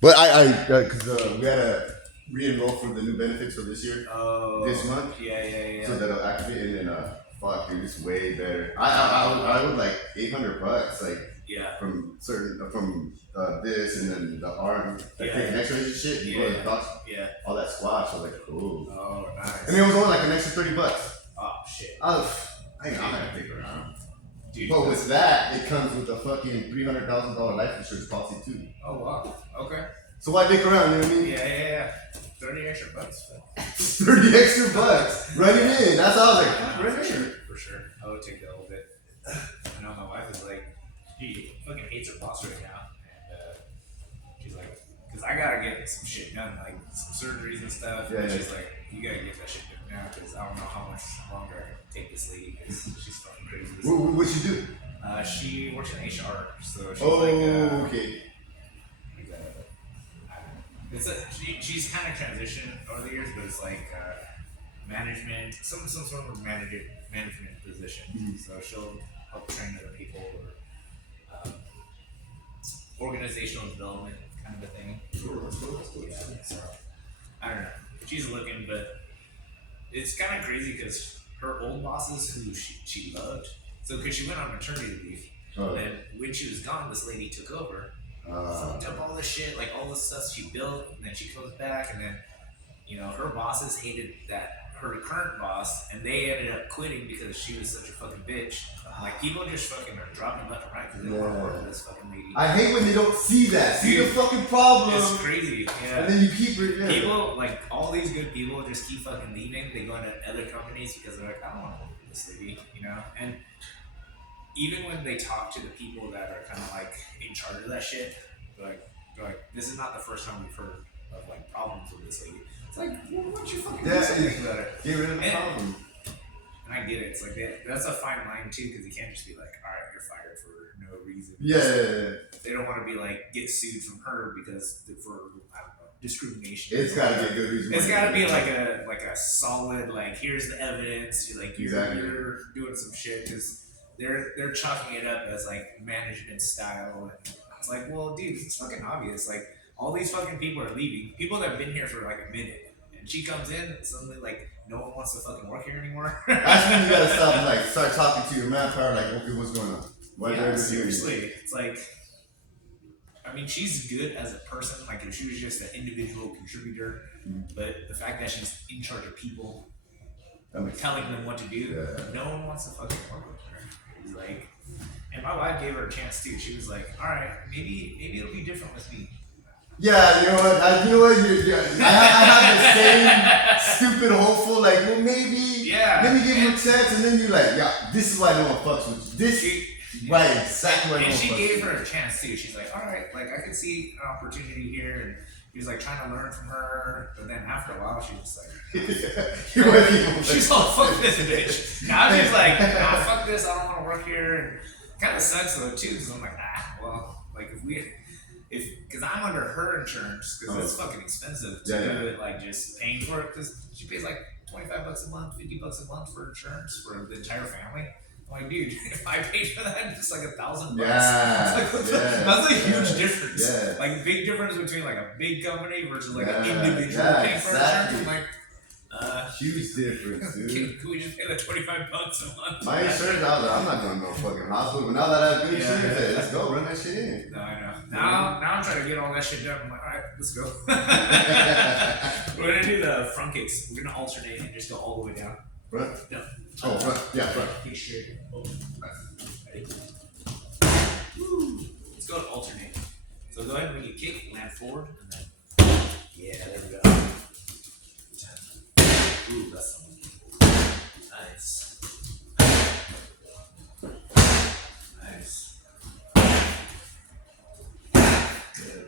But because we had to re-enroll for the new benefits for this year, this month. Yeah. So that'll activate, and then fuck, dude, it's way better. I would like $800, like from this and then the arm, like taking X-rays and shit. You go to the doctor, all that squash. I was like, cool. Oh, nice. And it was only like an extra $30. Oh shit. I'm gonna pick around. Dude, but with that, it comes with a fucking $300,000 life insurance policy too. Oh wow. Okay. So why dick around? You know what I mean? Yeah. $30 extra. 30 extra bucks. Running in. That's how I was like, for sure. I would take that a little bit. I know my wife is like, she fucking hates her boss right now, and she's like, because I gotta get some shit done, like some surgeries and stuff. And she's like, you gotta get that shit done now, because I don't know how much longer I can take this lady, because she's fucking crazy. What'd she do? She works in HR, so she's okay. She's kind of transitioned over the years, but it's like management, some sort of management position. Mm-hmm. So she'll help train other people or organizational development kind of a thing. Cool. Yeah, so I don't know. She's looking, but it's kind of crazy because her old bosses, who she loved, so because she went on maternity leave, and when she was gone, this lady took over. Fucked up all this shit, like all the stuff she built, and then she comes back, and then, her bosses hated her current boss, and they ended up quitting because she was such a fucking bitch. Like, people just fucking are dropping left and right because they don't want to work with this fucking lady. I hate when they don't see that. See the fucking problem. It's crazy, yeah. And then you keep it. Yeah. People, like, all these good people just keep fucking leaving. They go into other companies because they're like, I don't want to work with this lady, And even when they talk to the people that are kind of like in charge of that shit, they're like, this is not the first time we've heard of like problems with this lady. It's like, well, why don't you fucking do something about it? Get rid of the problem. And I get it. It's like that's a fine line too, because you can't just be like, all right, you're fired for no reason. Yeah. They don't want to be like get sued from her because for I don't know, discrimination. It's got to be a good reason. It's got to be like a solid, like, here's the evidence. You're doing some shit, because they're chalking it up as like management style, and it's like, well, dude, it's fucking obvious. Like, all these fucking people are leaving. People that have been here for like a minute, and she comes in and suddenly like no one wants to fucking work here anymore. That's when you gotta stop and like start talking to your manpower. Like, okay, what's going on? Seriously, it's like, I mean, she's good as a person. Like, if she was just an individual contributor, but the fact that she's in charge of people, telling them what to do, no one wants to fucking work with her. It's like, and my wife gave her a chance too. She was like, all right, maybe it'll be different with me. Yeah, you know what? I have the same stupid hopeful, like, well, maybe, let me give you a chance, and then you're like, yeah, this is why no one fucks with you. Right, exactly why no one fucks with you. And she gave her a chance too. She's like, all right, like, I can see an opportunity here, and he was like trying to learn from her, but then after a while, she was like, she's all, fuck this bitch. Now she's like, nah, fuck this, I don't want to work here. And kind of sucks though too, because I'm like, well, like, because I'm under her insurance, because it's fucking expensive to do it, like just paying for it, because she pays like $25 a month, $50 a month for insurance for the entire family. I'm like, dude, if I paid for that, it's like $1,000. That's a huge difference. Yeah. Like, big difference between like a big company versus like an individual paying for insurance. I'm like, huge difference, dude. Can we just pay like $25 a month? My insurance, I'm not going to no fucking hospital. But now that I have good insurance, let's go run that shit in. No, I know. Now I'm trying to get all that shit done. I'm like, all right, let's go. We're gonna do the front kicks. We're gonna alternate and just go all the way down. Front? No. Oh, front. Yeah, front. Kick straight. Oh, ready? Woo. Let's go to alternate. So go ahead and when you kick, land forward, and then there we go. Ooh, that's something. Nice. Good.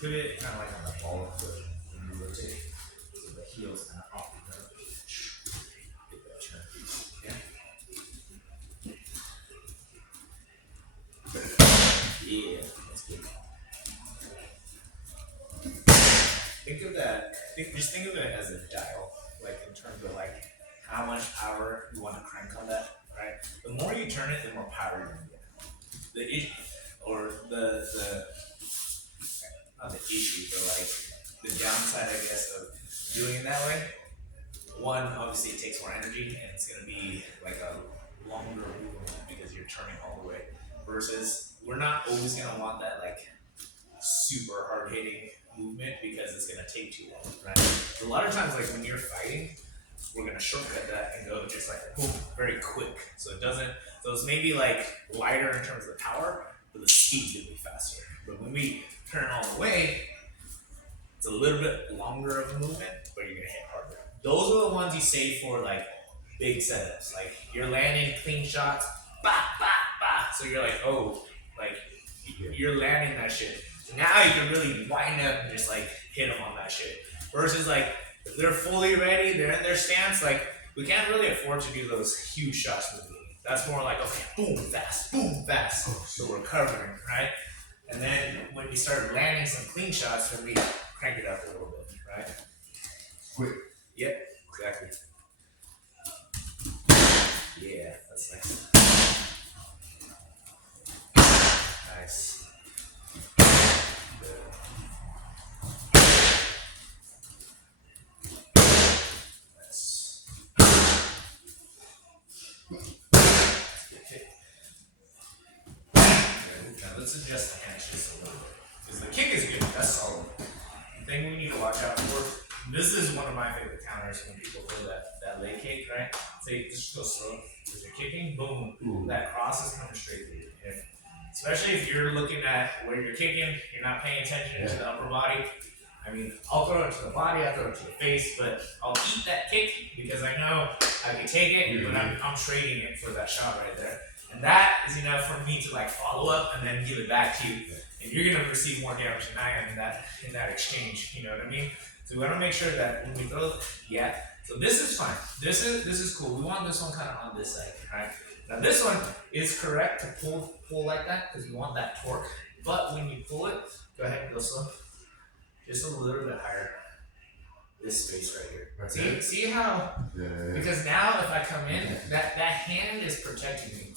pivot kind of like on the ball of the foot when you rotate. So the heel's kind of off the ground. Get that turn. Yeah. Yeah, that's good. Think of that. Just think of it as a dial, like in terms of like how much power you want to crank on that, right? The more you turn it, the more power you're gonna get. The issue, or the not the issue, but like the downside, I guess, of doing it that way. One, obviously, it takes more energy, and it's gonna be like a longer movement because you're turning all the way. Versus, we're not always gonna want that like super hard hitting movement because it's gonna take too long, right? A lot of times, like when you're fighting, we're gonna shortcut that and go just like boom, very quick. So it doesn't. So it's maybe like lighter in terms of power, but the speed's gonna be faster. But when we turn all the way, it's a little bit longer of a movement, but you're gonna hit harder. Those are the ones you save for like big setups. Like you're landing clean shots, bah, bah, bah. So you're like, oh, like you're landing that shit. So now you can really wind up and just like hit them on that shit. Versus like if they're fully ready, they're in their stance. Like we can't really afford to do those huge shots with me. That's more like okay, boom, fast, so we're covering, right? And then when we start landing some clean shots, then we crank it up a little bit, right? Quick. Yep, exactly. Yeah, that's nice. Nice. Good. Nice. Now let's adjust the hands just a little bit. Because the kick is good, that's solid. The thing we need to watch out for, this is one of my favorite counters when people throw that leg kick, right? Say, just go slow. Because you're kicking, boom, that cross is coming straight through you. Especially if you're looking at where you're kicking, you're not paying attention to the upper body. I mean, I'll throw it to the body, I'll throw it to the face, but I'll eat that kick because I know I can take it, but I'm trading it for that shot right there. And that is enough for me to like follow up and then give it back to you. And you're gonna receive more damage than I am in that exchange. You know what I mean? So we wanna make sure that when we throw, so this is fine. This is cool. We want this one kind of on this side, right? Now this one is correct to pull like that because we want that torque. But when you pull it, go ahead and go slow. Just a little bit higher. This space right here. Okay. See how? Yeah. Because now if I come in, that hand is protecting me.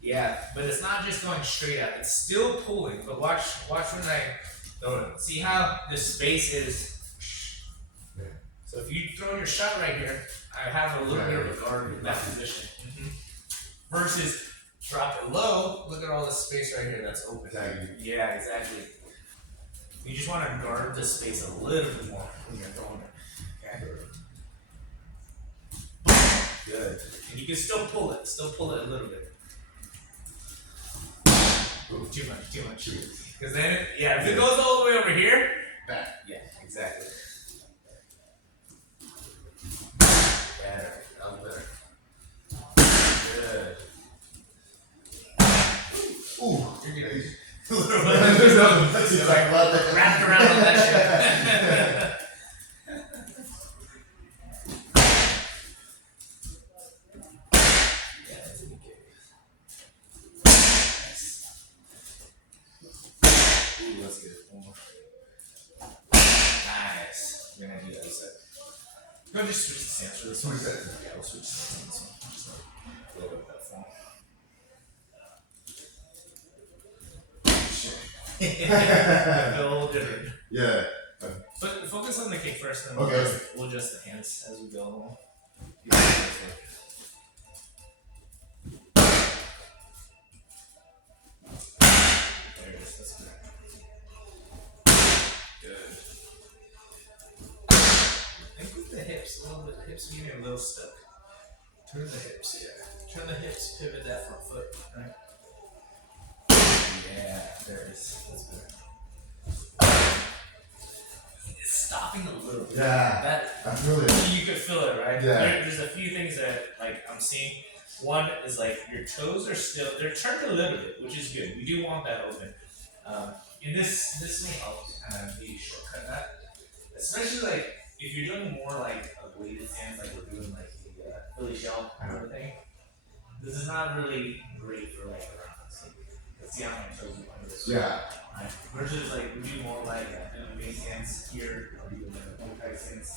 Yeah, but it's not just going straight up. It's still pulling. But watch when I throw it. See how this space is? Yeah. So if you throw your shot right here, I have a little bit of a guard in that position. Versus drop it low. Look at all this space right here that's open. Exactly. Yeah, exactly. You just want to guard this space a little bit more when you're throwing it. Okay. Good. And you can still pull it a little bit. Ooh, too much. Because then, if it goes all the way over here, back. Yeah, exactly. Better. That was better. Good. Ooh, you're good. Wrapped around on that shit. That's a good kick. Nice. Ooh, that's good. One more. Nice. We're gonna do that set. Go just switch the stance for this one. Yeah, we'll switch the stance on this one. Just like a little bit of that form. A little different. Yeah. But focus on the kick first, then we'll adjust the hands as we go along. There it is. That's good. Good. And move the hips a little bit. The hips are getting a little stuck. Turn the hips, Turn the hips, pivot that front foot, right? Yeah, there it is. That's better. It's stopping a little bit. Yeah. I feel it. You could feel it, right? Yeah. There's a few things that like I'm seeing. One is like your toes are still they're turned a little bit, which is good. We do want that open. And this may help to kind of maybe shortcut that, especially like if you're doing more like a weighted stance, like we're doing like the Philly shell kind of a thing. This is not really great for like around. Let's see how many toes you want this. Yeah. Right. Versus like we do more like a MMA stance here, or do like a Muay Thai stance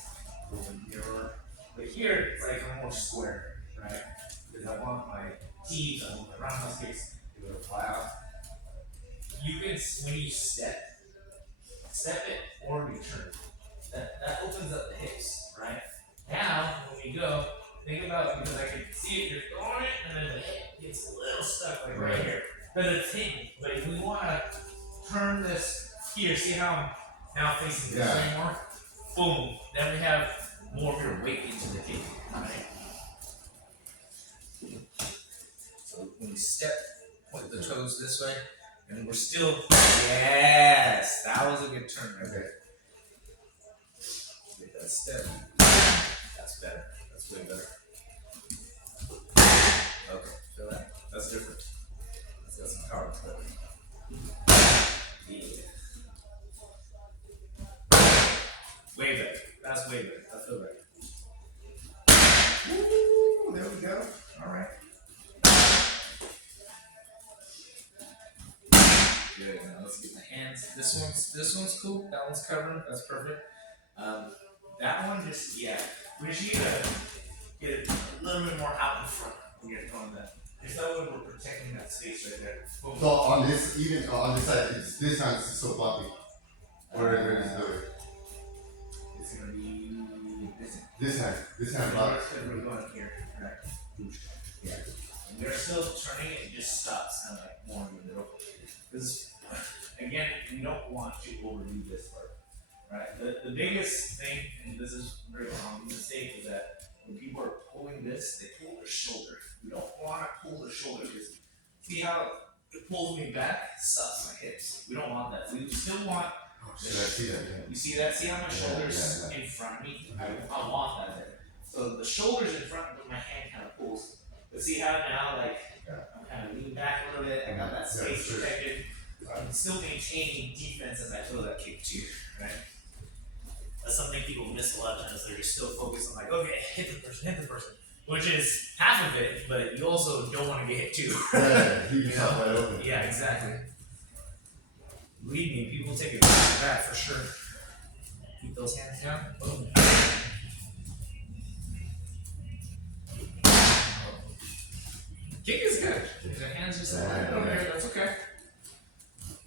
with a mirror. But here it's like a more square, right? Because I want my teeth, I want my round muskets to go fly out. You can when you step it or you turn. That opens up the hips, right? Now when we go, think about because I can see it, you're throwing it, and then the hip gets a little stuck like right here. But it's hidden. But if we want to turn this here, see how I'm now facing this way more? Boom. Then we have more of your weight into the kick. Right? So when we step, point the toes this way, and we're still, yes, that was a good turn right there. Get that step. That's better. That's way better. Okay, feel that? That's different. Got some power to it. Yeah. Way better. That's way better. I feel better. Woo! There we go. All right. Good. Now let's get my hands. This one's cool. That one's covering. That's perfect. That one just we just need to get a little bit more out in front when you're doing that. Because that way we're protecting that space right there. Boom. So on this, even on this side, this hand is so floppy. Where is it? It's gonna be this hand floppy. We're going here, right? Yeah. And we're still turning it. It just stops kind of like more in the middle. Because again, we don't want to overdo this part, right? The biggest thing, and this is very common mistake, is that when people are pulling this, they pull their shoulder. We don't want to pull the shoulder because see how it pulls me back, it stops my hips. We don't want that. We still want. Should I see that? Yeah. You see that? See how my shoulders in front of me? I want that there. So the shoulders in front, but my hand kind of pulls. But see how now, like I'm kind of leaning back a little bit. I got that space protected. I'm still maintaining defense as I throw that kick too, right? That's something people miss a lot of times. They're just still focused on like, okay, hit the person, which is half of it, but you also don't want to get hit too. Keep yourself wide open. Yeah, exactly. Believe me, people take advantage of that for sure. Keep those hands down. Boom. Kick is good. If your hands just like over here, that's okay.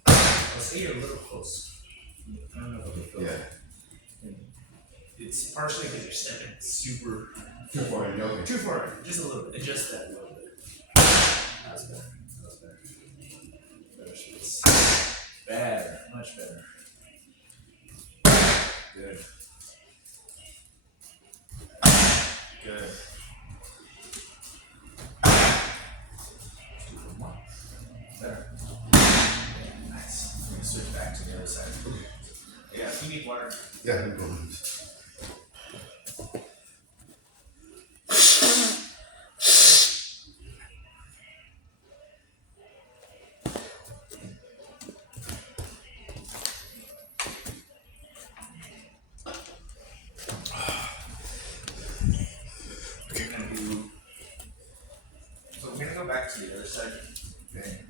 Let's say you're a little close. I don't know if you feel that. It's partially because you're stepping super too far. Okay. Too far. Just a little bit. Adjust that a little bit. That's better. That's better. Better space. Better. Much better. Good. Good. Better. Yeah, nice. I'm gonna switch back to the other side. Yeah, if you need water. Yeah, no problem. Back to the other side. Okay.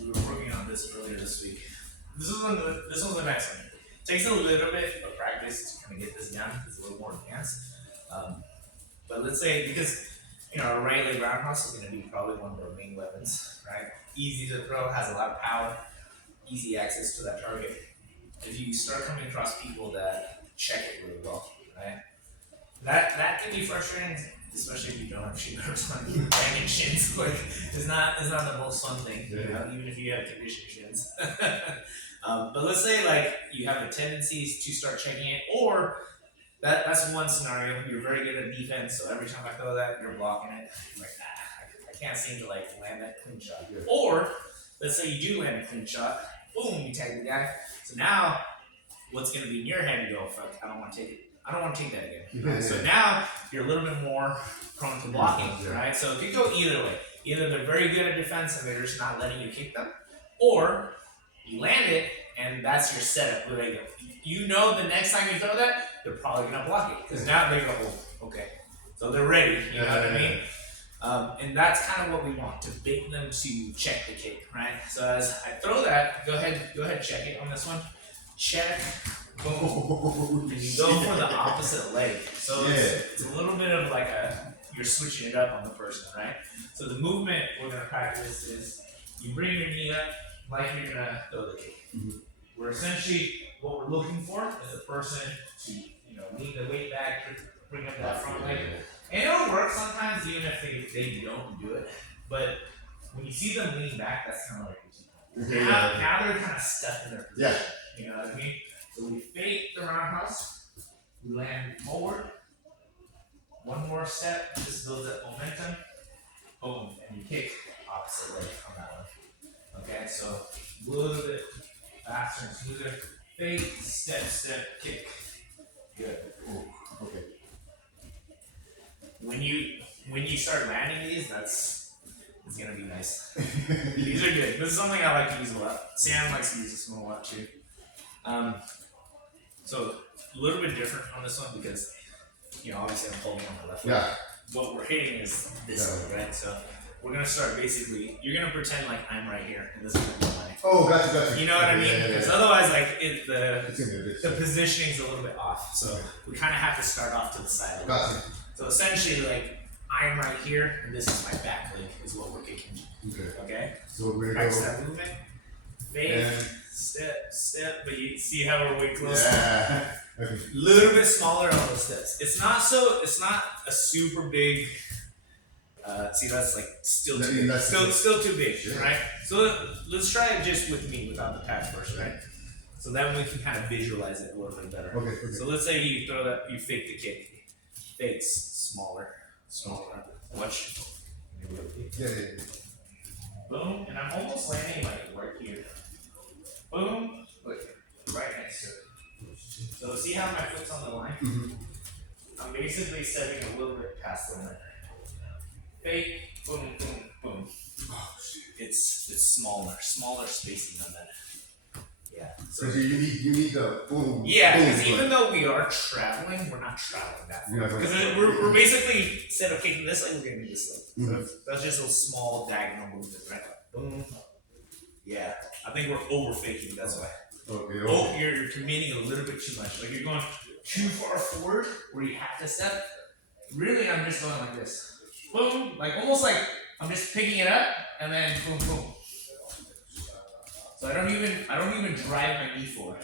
We were working on this earlier this week. This one's the next one. Takes a little bit of practice to kind of get this down because it's a little more advanced. But let's say because our right leg roundhouse is going to be probably one of our main weapons, right? Easy to throw, has a lot of power, easy access to that target. If you start coming across people that check it really well, right? That can be frustrating. Especially if you don't have shin guards on you, banging shins quick is not the most fun thing, even if you have conditioned shins. But let's say like you have the tendencies to start checking it, or that's one scenario. You're very good at defense, so every time I throw that, you're blocking it. You're like, nah, I can't seem to like land that clean shot. Yeah. Or let's say you do land a clean shot, boom, you tag the guy. So now, what's gonna be in your head? You go, fuck, I don't want to take it. I don't want to take that again. Yeah. So now you're a little bit more prone to blocking, right? So it could go either way. Either they're very good at defense and they're just not letting you kick them, or You land it, and that's your setup. Where they go. You know the next time you throw that, they're probably gonna block it because now they go, oh, okay, so they're ready. You know what I mean? And that's kind of what we want, to bait them to check the kick, right? So as I throw that, go ahead, check it on this one. Check, boom, and you go for the opposite leg. So it's a little bit of like you're switching it up on the person, right? So the movement we're gonna practice is you bring your knee up like you're gonna throw the kick. We're essentially, what we're looking for is the person to, lean the weight back, bring up that front leg. And it'll work sometimes even if they don't do it. But when you see them lean back, that's kind of like now they're kind of stuck in their position. Yeah. You know what I mean? So we fake the roundhouse, we land forward, one more step, just builds up momentum, boom, and you kick opposite leg on that one. Okay, so a little bit faster and smoother. Fake, step, kick. Good. Ooh, okay. When you start landing these, it's gonna be nice. These are good. This is something I like to use a lot. Sam likes to use this one a lot too. So a little bit different on this one because obviously I'm holding on the left leg. Yeah. What we're hitting is this leg, right? So we're gonna start basically. You're gonna pretend like I'm right here, and this is gonna be mine. Oh, gotcha. You know what I mean? Because otherwise, like the positioning's a little bit off. So we kind of have to start off to the side. Gotcha. So essentially, like I'm right here, and this is my back leg, is what we're kicking. Okay. So we're gonna practice go. that movement. Fake, step, but you see how we're way closer. Yeah. Okay. Little bit smaller on those steps. It's not a super big. See, that's like still too big. Still too big, right? So let's try it just with me without the patch first, right? So then we can kind of visualize it a little bit better. Okay. So let's say you throw that, you fake the kick. Fakes smaller. Watch. Yeah. Boom, and I'm almost landing like right here. Boom, look, right next to it. So see how my foot's on the line? Mm-hmm. I'm basically stepping a little bit past the line. Fake, boom. Oh, it's smaller spacing on that. Yeah. So you need the boom. Yeah, because even though we are traveling, we're not traveling that far. Because we're basically, instead of kicking this leg, we're going to do this leg. So that's just a small diagonal movement, right? Boom. Yeah. I think we're over faking, that's why. Okay. Oh, you're committing a little bit too much. Like you're going too far forward where you have to step. Really, I'm just going like this. Boom. Like almost like I'm just picking it up and then boom. So I don't even drive my knee forward.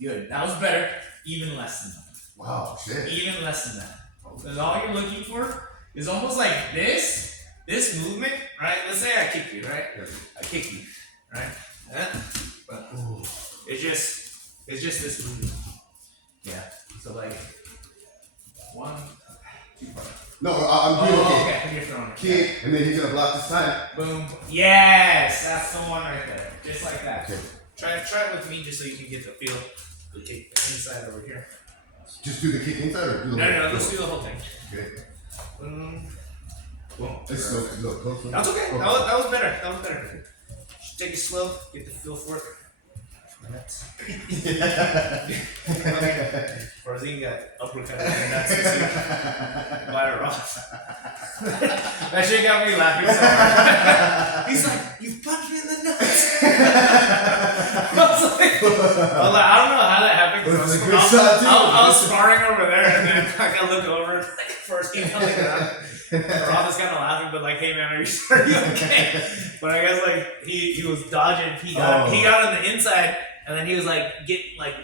Good. That was better. Even less than that. Wow, shit. Even less than that. Because all you're looking for is almost like this movement, right? Let's say I kick you, right? Yes. I kick you, right? But it's just this movement. Yeah. So like 1, 2, 3. No, I'm doing okay. You're throwing it. Kick, and then he's gonna block this time. Boom. Yes, that's the one right there. Just like that. Okay. Try it with me just so you can get the feel. The kick inside over here. Just do the kick inside or do the No, let's do the whole thing. Okay. Boom. It's slow. That's okay. That was better. Just take it slow. Get the feel for it. Farzin got uppercut in the nuts this week by Ross. That shit got me laughing so hard. He's like, "You punched me in the nuts." I don't know how that happened. I was sparring over there, and then I look over, like first he coming down. Rob is kind of laughing, but like, "Hey man, are you okay?" But I guess like he was dodging. He got on the inside. And then he was like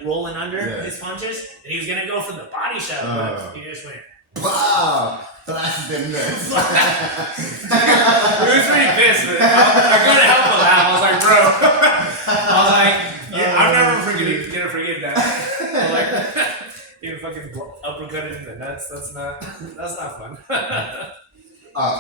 rolling under his punches, and he was gonna go for the body shot, but he just went. Wow! Blasted them nuts. He was pretty pissed, but I couldn't help but laugh. I was like, bro. I'm never gonna forget that. I'm like, getting fucking uppercutted in the nuts. That's not fun.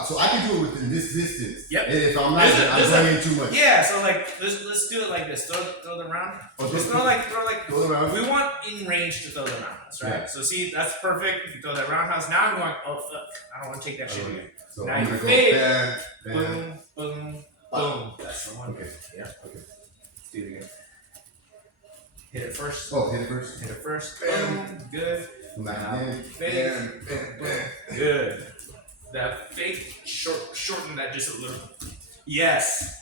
So I can do it within this distance. Yep. And if I'm not, I'm running too much. Yeah. So like, let's do it like this. Throw them around. Just throw around. We want in range to throw the roundhouse, right? Yeah. So see, that's perfect. You throw that roundhouse. Now I'm going. Oh fuck! I don't want to take that shit again. So now I'm you gonna go boom. That's the one. Okay. Yeah. Okay. Do it again. Hit it first. Oh, hit it first. Hit it first. Bam. Boom. Good. Now, Fake. Good. That fake shorten that just a little. Yes.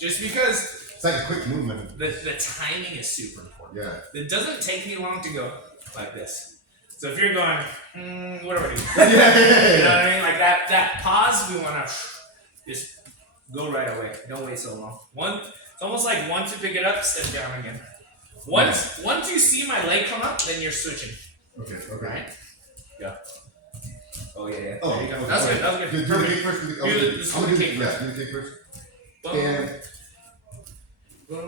Just because it's like a quick movement. the timing is super important. Yeah. It doesn't take me long to go like this. So if you're going, what do I do? Yeah. You know what I mean? Like that pause, we want to just go right away. Don't wait so long. It's almost like once you pick it up, step down again. Once you see my leg come up, then you're switching. Okay. Right? Yeah. Oh yeah. Oh, There you go. okay. That's good. That was good. Do the Perfect. kick first. Do the kick Yeah, first. do the kick first. Boom. Bam.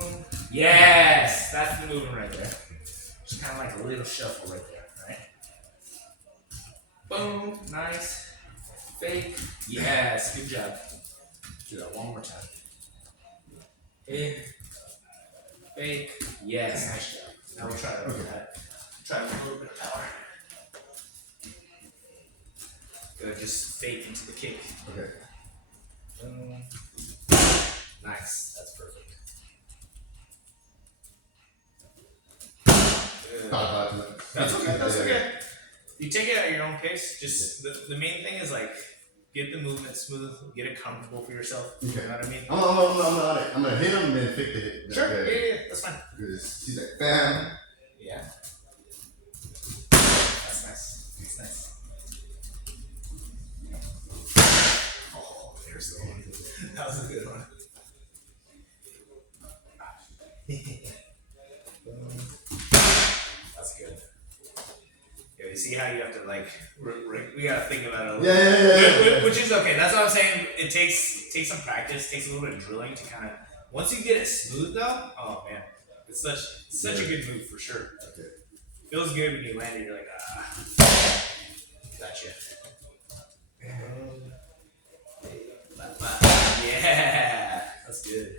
Boom. Yes, that's the movement right there. Just kind of like a little shuffle right there, right? Boom. Nice. Fake. Yes. Good job. Do that one more time. In. Fake. Yes. Nice job. Now we'll try it over that. Try with a little bit of power. Good. Just fake into the kick. Okay. Nice. That's perfect. That's okay. That's okay. You take it at your own pace. Just the main thing is like get the movement smooth, get it comfortable for yourself. Okay. You know what I mean? I'm gonna hit him and then fake the hit. Sure. Yeah. That's fine. She's like bam. Yeah. That's nice. That's nice. Oh, there's the one. That was a good one. That's good. Yeah, you see how you have to like, we gotta think about it a little Yeah. Which is okay. That's what I'm saying. It takes some practice, takes a little bit of drilling to kind of, once you get it smooth though, oh man, it's such a good move for sure. Okay. Feels good when you land it, you're like, gotcha. Yeah, that's good.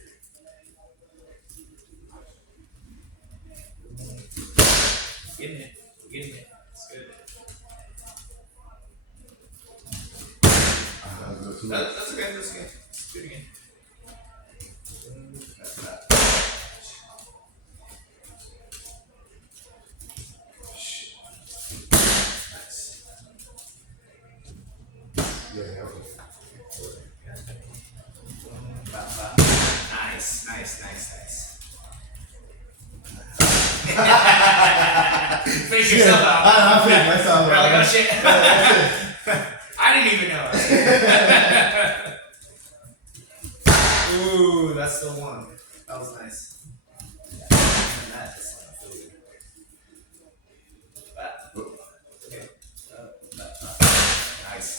Getting it. It's good. That's okay. That's okay. Do it again. Nice. Yeah. Okay. Nice. Finish yourself out. I'm fitting myself You're like, out. oh shit. I didn't even know. Ooh, that's the one. That was nice. That is food. Okay. Nice.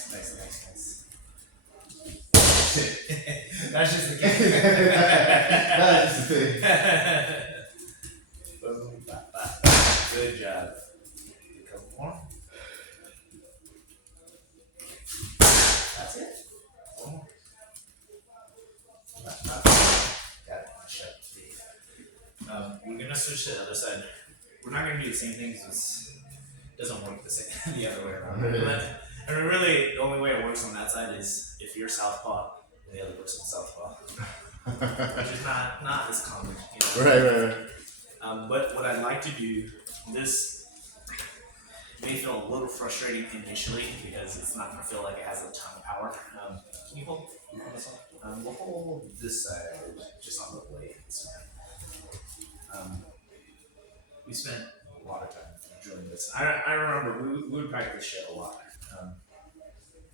That's just the game. That's the thing. Boom, good job. A couple more. That's it. One more. Got it. Shut. We're gonna switch to the other side. We're not gonna do the same thing because it doesn't work the same the other way around. I mean, really, the only way it works on that side is if you're southpaw and the other person's southpaw, which is not as common. You know? Right. But what I'd like to do, this may feel a little frustrating initially because it's not going to feel like it has a ton of power. Can you hold this one? We'll hold this side just on the blade. We spent a lot of time drilling this. I remember we would practice shit a lot.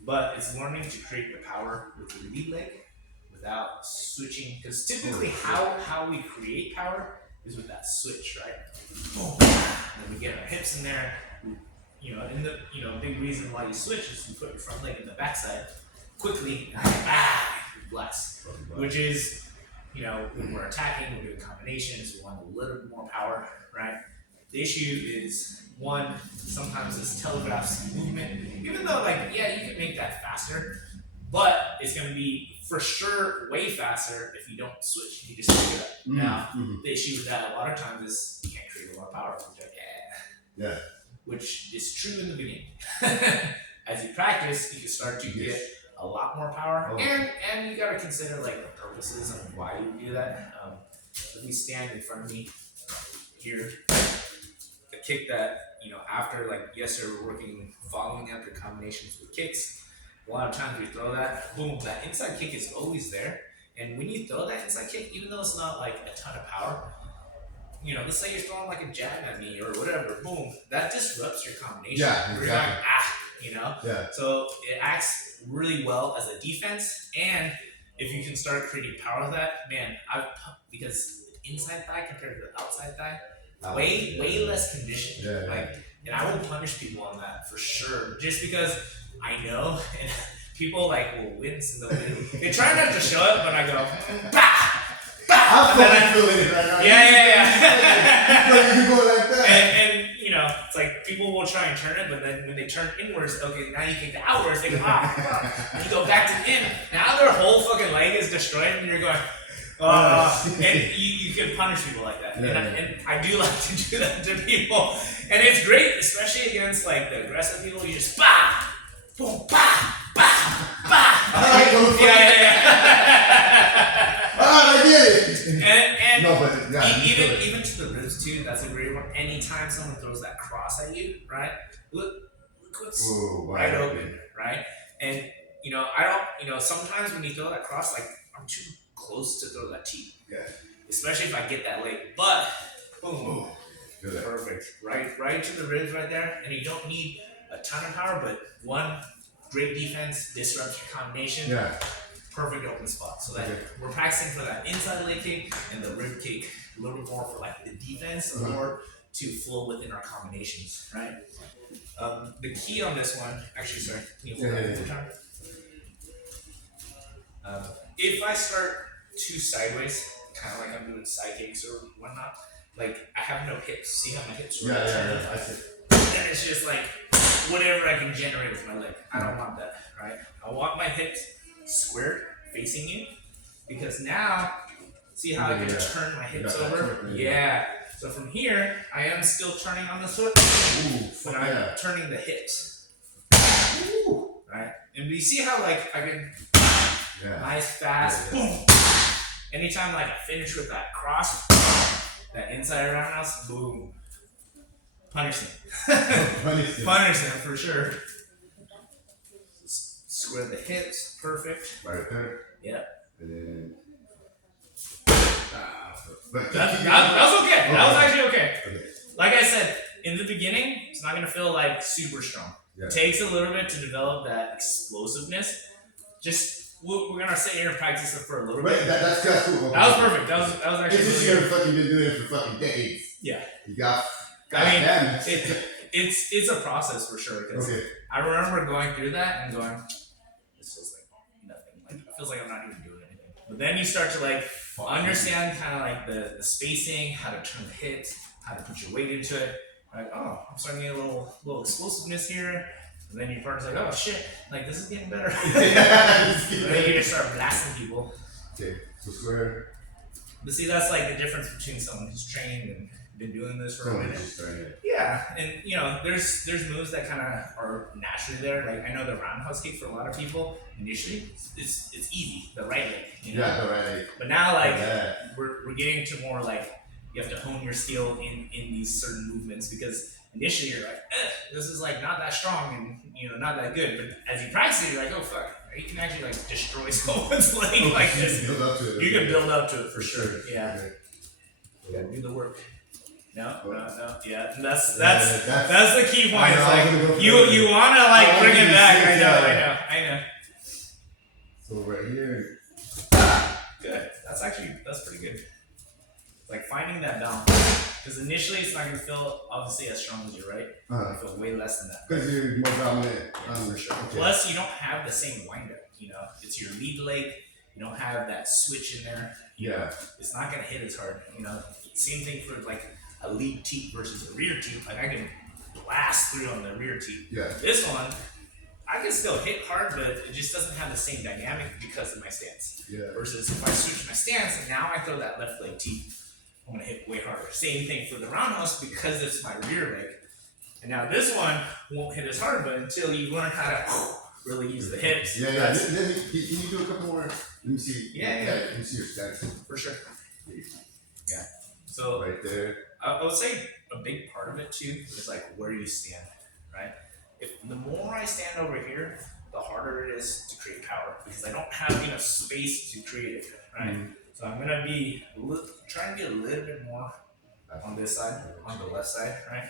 But it's learning to create the power with the lead leg without switching. Because typically how we create power is with that switch, right? And then we get our hips in there. And the big reason why you switch is you put your front leg in the backside quickly and bless. Which is, when we're attacking, we're doing combinations, we want a little bit more power, right? The issue is, one, sometimes this telegraphs movement, even though you can make that faster, but it's going to be for sure way faster if you don't switch. You just pick it up. Now, the issue with that a lot of times is you can't create a lot of power. Yeah. Which is true in the beginning. As you practice, you can start to get a lot more power, and you got to consider the purposes of why you do that. Let me stand in front of me here. A kick that, after like yesterday we're working, following up the combinations with kicks. A lot of times we throw that, boom, that inside kick is always there. And when you throw that inside kick, even though it's not like a ton of power, let's say you're throwing like a jab at me or whatever, boom, that disrupts your combination. Yeah, exactly. You're like, Yeah. So it acts really well as a defense, and if you can start creating power with that, man, because inside thigh compared to the outside thigh, way less conditioned. And I will punish people on that for sure, just because I know, and people like will wince and they try not to show it, but I go, bah! I'm feeling it right now. Yeah. You go like that. And it's like people will try and turn it, but then when they turn inwards, okay, now you kick the outwards, they go, and you go back to the in. Now their whole fucking leg is destroyed, and you're going, and you can punish people like that. And I do like to do that to people. And it's great, especially against like the aggressive people. You just, bah! Boom, bah! Bah! Bah! I get it. And no, but even to the ribs too. That's a great one. Anytime someone throws that cross at you, right? Look what's right open, right? And I don't. Sometimes when you throw that cross, like I'm too close to throw that T. Yeah. Especially if I get that late. But boom, perfect. Right to the ribs right there, and you don't need a ton of power, but one great defense disrupts your combination. Yeah. Perfect open spot. So that we're practicing for that inside leg kick and the rib kick a little bit more for like the defense or to flow within our combinations, right? The key on this one, actually, sorry, can you hold that one more time? If I start too sideways, kind of like I'm doing side kicks or whatnot, like I have no hips. See how my hips are turn? I see. Then it's just like whatever I can generate with my leg. I don't want that, right? I want my hips squared facing you, because now see how I can turn my hips over? Yeah. So from here, I am still turning on the foot, but I'm turning the hips. Right? And you see how like I can nice fast boom. Anytime like I finish with that cross, that inside roundhouse, boom. Punish them. Punish them for sure. Square the hips, perfect. Right there. Yep. And then. That was okay. That was actually okay. Like I said, in the beginning, it's not going to feel like super strong. It takes a little bit to develop that explosiveness. We're going to sit here and practice it for a little bit. That's cool. That was perfect. That was actually it's just you've fucking been doing it for fucking decades. Yeah. You got. It's a process for sure. I remember going through that and going, this feels like nothing. Like it feels like I'm not even doing anything. But then you start to like understand kind of like the spacing, how to turn the hips, how to put your weight into it. Like, oh, I'm starting to get a little explosiveness here. And then your partner's like, oh shit, like this is getting better. And then you just start blasting people. Okay, so square. But see, that's like the difference between someone who's trained and been doing this for a minute. Yeah, and there's moves that kind of are naturally there. Like I know the roundhouse kick for a lot of people initially, it's easy, the right leg. Yeah, the right leg. But now like we're getting to more like you have to hone your skill in these certain movements, because initially you're like, this is like not that strong and not that good. But as you practice it, you're like, oh fuck, you can actually like destroy someone's leg like this. You can build up to it for sure. Yeah. You gotta do the work. No. Yeah, that's the key point. It's like you wanna like bring it back. I know. So right here. Good. That's pretty good. Like finding that balance, because initially it's not gonna feel obviously as strong as you, right? I feel way less than that. Because you're more dominant. For sure. Okay. Plus, you don't have the same windup. It's your lead leg. You don't have that switch in there. It's not gonna hit as hard. Same thing for like a lead teep versus a rear teep. Like I can blast through on the rear teep. Yeah. This one, I can still hit hard, but it just doesn't have the same dynamic because of my stance. Yeah. Versus if I switch my stance and now I throw that left leg teep, I'm gonna hit way harder. Same thing for the roundhouse because it's my rear leg. And now this one won't hit as hard, but until you learn how to really use the hips. Yeah. Can you do a couple more? Let me see. Yeah. Let me see your stance. For sure. Yeah. So right there. I would say a big part of it too is like where you stand, right? If the more I stand over here, the harder it is to create power because I don't have enough space to create it, right? Mm-hmm. So I'm gonna be trying to be a little bit more on this side, on the left side, right?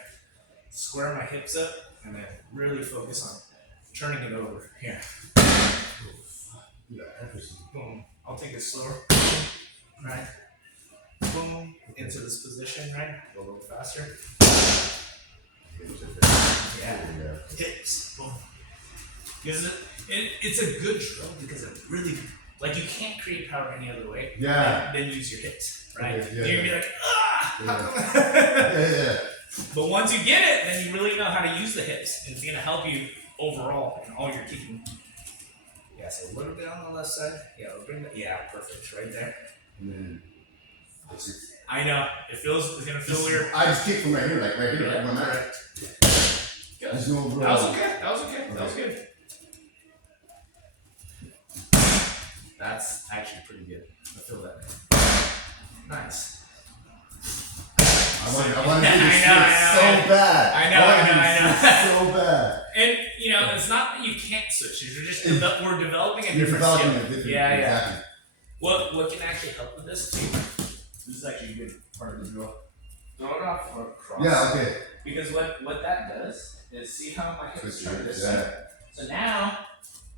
Square my hips up and then really focus on turning it over here. Boom. I'll take it slower. Right. Boom. Into this position, right? Go a little faster. Yeah. Hips. Boom. Because it's a good drill because it really, like, you can't create power any other way. Yeah. Then use your hips, right? Okay, yeah, You're gonna be like, ah! Yeah. But once you get it, then you really know how to use the hips. And it's gonna help you overall in all your kicking. Yeah, so a little bit on the left side. Yeah, we'll bring that. Yeah, perfect. Right there. I know. It's gonna feel weird. I just kicked from right here, like right here, yeah, like correct. Good. There's no that was okay. That was okay. Okay. That was good. That's actually pretty good. I feel that. Nice. I want to do this so bad. I know. So bad. And you know, it's not that you can't switch. You're just we're developing a different skill. Yeah, exactly. What can actually help with this too? This is actually a good part of the drill. Throw it off or cross. Yeah, okay. Because what that does is see how my hips turn this way. So now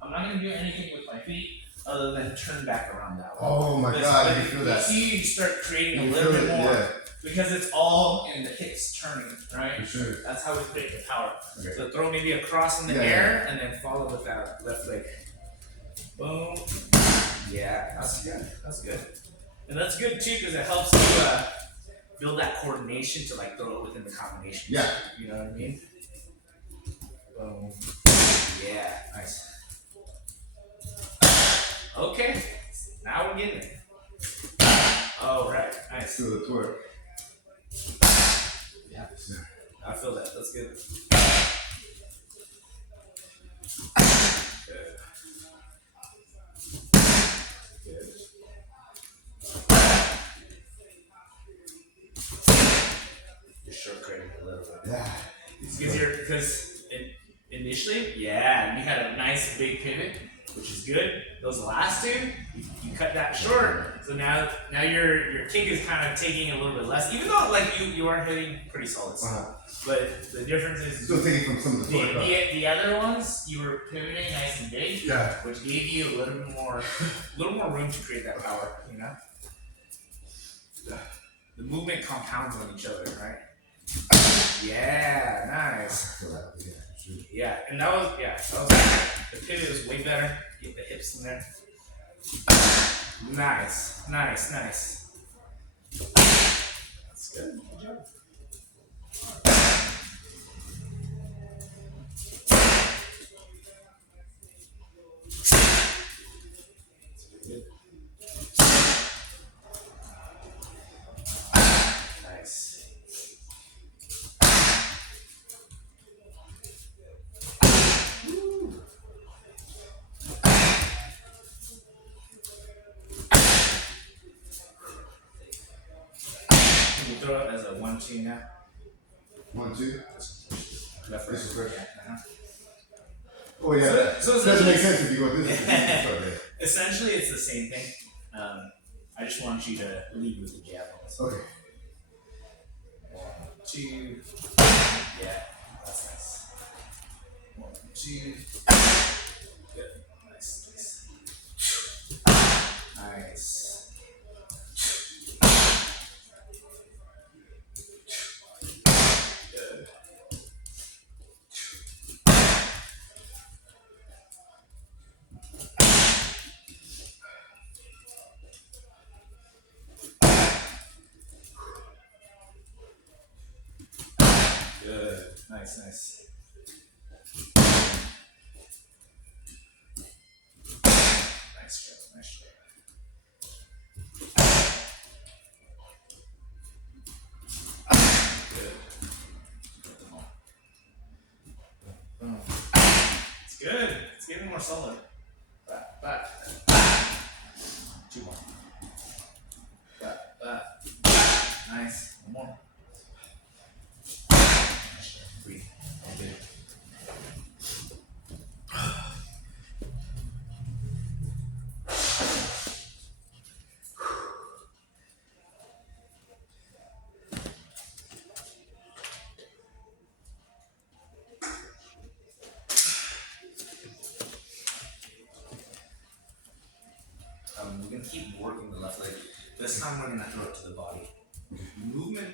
I'm not going to do anything with my feet other than turn back around that way. Oh my God, you feel that? See, you start creating a little bit more. Yeah. Because it's all in the hips turning, right? For sure. That's how we create the power. Okay. So throw maybe a cross in the air and then follow with that left leg. Boom. Yeah, that's good. That's good. And that's good too because it helps you build that coordination to like throw it within the combination. Yeah. You know what I mean? Boom. Yeah, nice. Okay, now we're getting it. Oh, right, nice. Do the twerk. Yeah, I feel that. That's good. Good. Good. You're short-cutting a little bit. Yeah. Because initially, yeah, you had a nice big pivot, which is good. Those last two, you cut that short. So now your kick is kind of taking a little bit less, even though like you are hitting pretty solid stuff. But the difference is still taking from some of the other ones you were pivoting nice and big, which gave you a little more room to create that power. You know, the movement compounds on each other, right? Yeah, nice. Yeah, and that was the pivot was way better. Get the hips in there. Nice. That's good. Good job. Nice. Can you throw it as a 1-2 now? 1-2. Left This is first. Yeah. Oh yeah. So it doesn't make sense if you go this way. Essentially, it's the same thing. I just want you to lead with the jab on this. Okay. 1, 2. Yeah, that's nice. 1, 2. Good. Nice. Nice. Good. Good. Nice. Nice job. Good. Boom. It's good. It's getting more solid. Back. 2 more. Back. can keep working the left leg. This time we're gonna throw it to the body. Movement.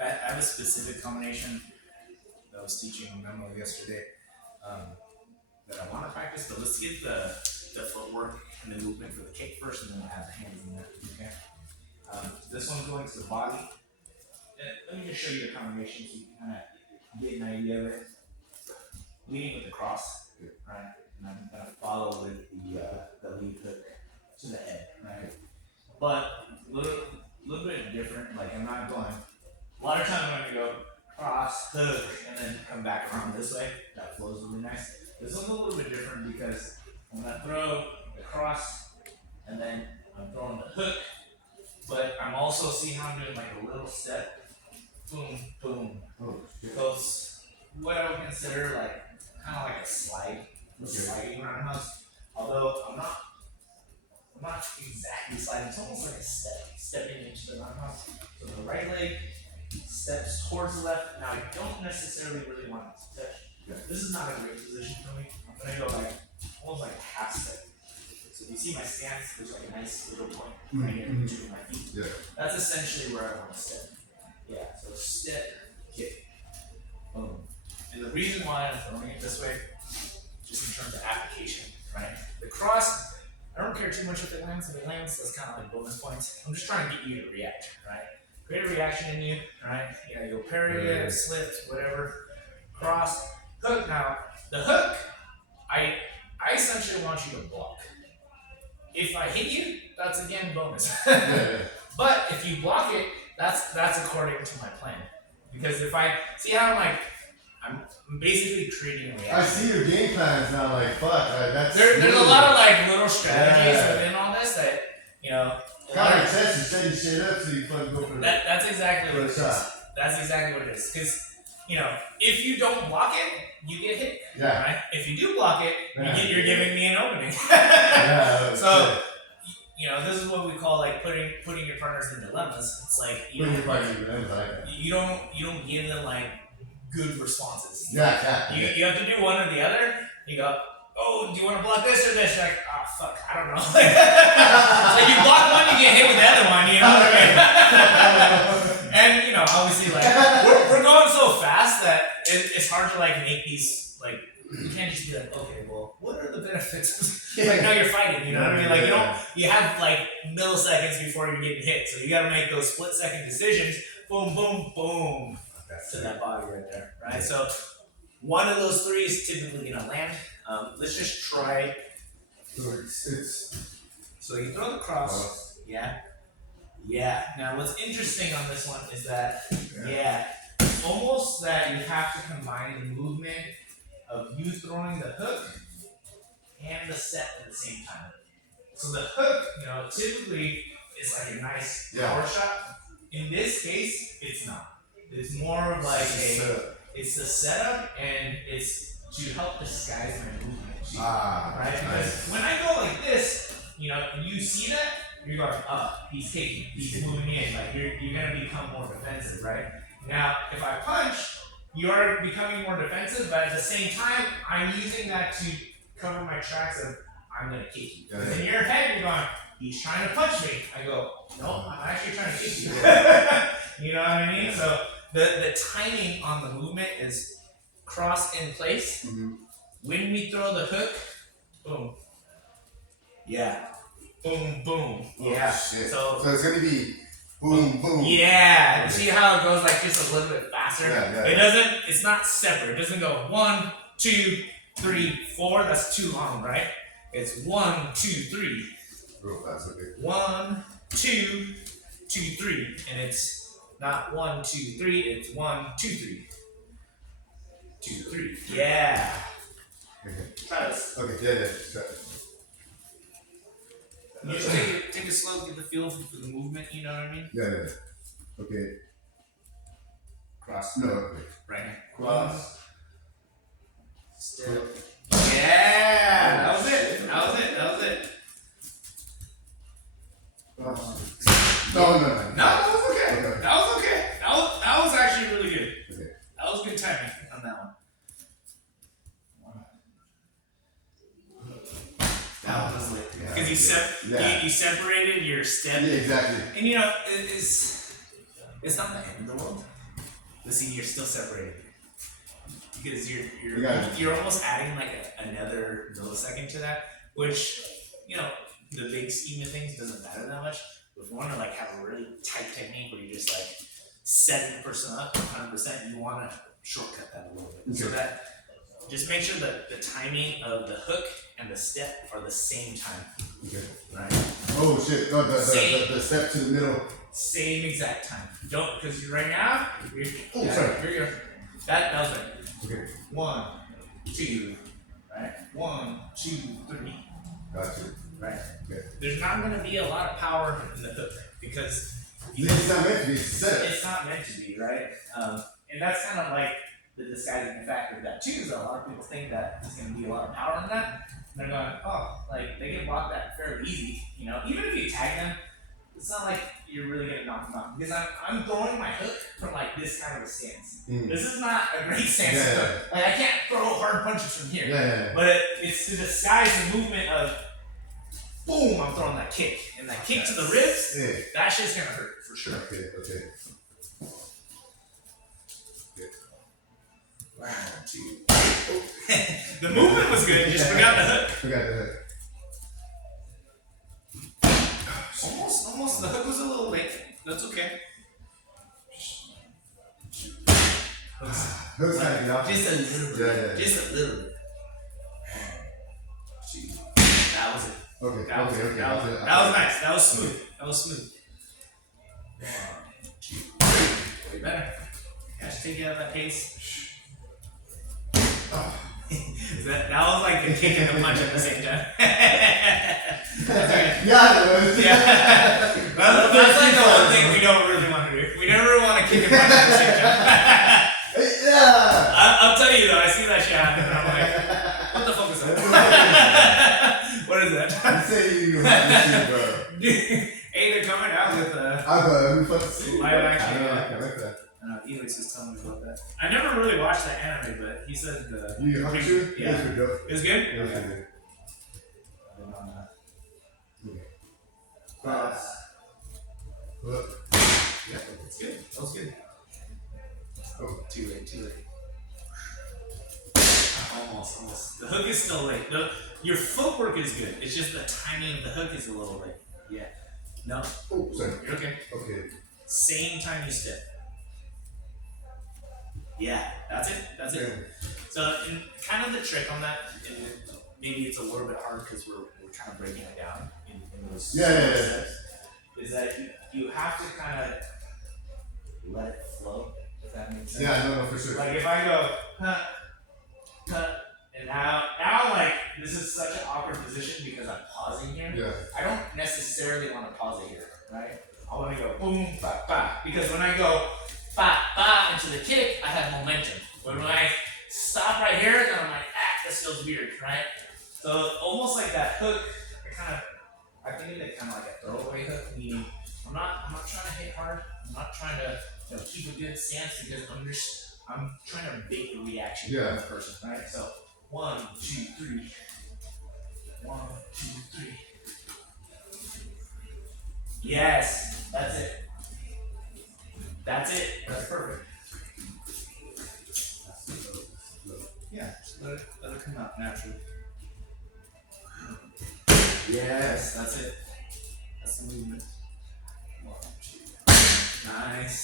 I have a specific combination that I was teaching Memo yesterday that I want to practice, but let's get the footwork and the movement for the kick first, and then we'll have the hands in there. Okay. This one's going to the body. Let me just show you the combination so you can kind of get an idea of it. Leading with the cross, right? And I'm gonna follow with the lead hook to the head, right? But a little bit different. Like I'm not going. A lot of times I'm gonna go cross, hook, and then come back around this way. That flows really nice. This one's a little bit different because I'm gonna throw the cross, and then I'm throwing the hook. But I'm also see how I'm doing like a little step. Boom, boom. Oh, So it's what I would consider like kind of like a slide, sliding roundhouse. Although I'm not exactly sliding. It's almost like a stepping into the roundhouse. So the right leg steps towards the left. Now I don't necessarily really want it to touch. Yeah. This is not a great position for me. I'm gonna go like almost like a half step. So if you see my stance, there's like a nice little point right here between my feet. Yeah. That's essentially where I want to step. Yeah, so step, kick, boom. And the reason why I'm throwing it this way, just in terms of application, right? The cross, I don't care too much if it lands. If it lands, that's kind of like bonus points. I'm just trying to get you to react, right? Create a reaction in you, right? Yeah, you'll parry it, slipped, whatever. Cross, hook. Now, the hook, I essentially want you to block. If I hit you, that's again bonus. But if you block it, that's according to my plan. Because if I see how I'm basically creating a reaction. I see your game plans now. Like fuck, that's there's a lot of like little strategies within all this that counter test and setting shit up so you fucking go for that's exactly what it is. shot. That's exactly what it is. Because if you don't block it, you get hit. Yeah. Right? If you do block it, you're giving me an opening. Yeah. So. This is what we call like putting your partners in dilemmas. It's like you don't give them like good responses. Yeah. You have to do one or the other. You go, oh, do you want to block this or this? You're like, oh fuck, I don't know. Like you block one, you get hit with the other one. You know what I mean? And obviously like we're going so fast that it's hard to like make these like. You can't just be like, okay, well, what are the benefits? Like, no, you're fighting, you know what I mean? Like, you have like milliseconds before you're getting hit, so you got to make those split-second decisions. Boom, boom, boom, to that body right there, right? So, one of those three is typically gonna land. Let's just try. So you throw the cross, yeah. Now, what's interesting on this one is that, almost that you have to combine the movement of you throwing the hook and the set at the same time. So the hook, typically it's like a nice power shot. In this case, it's not. It's more of like it's the setup and it's to help disguise my movement. Right? Because when I go like this, you see that, you're going, he's taking, he's moving in. Like you're gonna become more defensive, right? Now, if I punch, you are becoming more defensive, but at the same time, I'm using that to cover my tracks of I'm gonna kick you. Because in your head, you're going, he's trying to punch me. I go, no, I'm actually trying to kick you. You know what I mean? So the timing on the movement is cross in place. Mm-hmm. When we throw the hook, boom. Yeah. Boom, boom. Yeah. Shit. So it's gonna be boom, boom. Yeah. See how it goes like just a little bit faster? Yeah. It doesn't, it's not separate. It doesn't go 1, 2, 3, 4. That's too long, right? It's 1, 2, 3. Real fast, okay. 1, 2, 2, 3. And it's not 1, 2, 3. It's 1, 2, 3. 2, 3. Yeah. Try this. Okay, yeah. Try it. You just take it slow, get the feel for the movement, you know what I mean? Yeah. Okay. Cross. No, okay. Right. Cross. Step. Yeah! That was it. Cross. No, that was okay. Okay. That was okay. That was actually really good. Okay. That was good timing on that one. That one was lit. because you separated your step. Yeah, exactly. And it's not the end of the world. But see, you're still separated because you're almost adding like another millisecond to that, which the big scheme of things doesn't matter that much. If you want to like have a really tight technique where you're just like setting the person up 100%, you want to shortcut that a little bit. So that just make sure that the timing of the hook and the step are the same time. Okay. Right? Oh shit! Oh, the step to the middle. Same exact time. Don't, because right now. Sorry. Here you go. That was right. Okay. 1, 2, right? 1, 2, 3. Gotcha. Right. Okay. There's not going to be a lot of power in the hook because it's not meant to be set. It's not meant to be, right? And that's kind of like the disguising factor of that too. Is that a lot of people think that there's going to be a lot of power in that. And they're going, oh, like they can block that fairly easy. Even if you tag them, it's not like you're really going to knock them out because I'm throwing my hook from like this kind of a stance. This is not a great stance. Yeah. Like I can't throw hard punches from here. Yeah. But it's to disguise the movement of. Boom! I'm throwing that kick, and that kick to the ribs. Yeah. That shit's gonna hurt for sure. Okay. 1, 2. The movement was good. You just forgot the hook. Forgot the hook. Almost. The hook was a little late. That's okay. Hook's gotta be off. Just a little bit. Yeah. Just a little bit. 1, 2. That was it. Okay. That was nice. That was smooth. 1, 2. Way better. Gotta take you out of that pace. That was like the kick and the punch at the same time. Yeah. That's like the one thing we don't really want to do. We never want to kick and punch at the same time. Yeah. I'll tell you though, I see that shit happen and I'm like, what the fuck is that? What is that? You say you have this shit, bro. Hey, they're coming out with live action. I like that. Elix was telling me about that. I never really watched that anime, but he said the. You Hakusho? Yeah. It was good? It was good. Yeah, it's good. That was good. Oh. Too late. Almost. The hook is still late. Your footwork is good. It's just the timing of the hook is a little late. Yeah. No. Oh, sorry. You're okay. Okay. Same time you step. Yeah, that's it. Yeah. So, kind of the trick on that, and maybe it's a little bit hard because we're kind of breaking it down in those steps, is that you have to kind of let it flow, if that makes sense. Yeah, no, for sure. Like if I go, and now like this is such an awkward position because I'm pausing here. Yeah. I don't necessarily want to pause it here, right? I want to go boom, ba, ba, because when I go ba, ba into the kick, I have momentum. When I stop right here, then I'm like, this feels weird, right? So almost like that hook, I think of it kind of like a throwaway hook, meaning I'm not trying to hit hard. I'm not trying to keep a good stance because I'm trying to bait the reaction from the person, right? So 1, 2, 3. 1, 2, 3. Yes, that's it. That's perfect. Yeah, just let it come out naturally. Yes, that's it. That's the movement. 1, 2. Nice.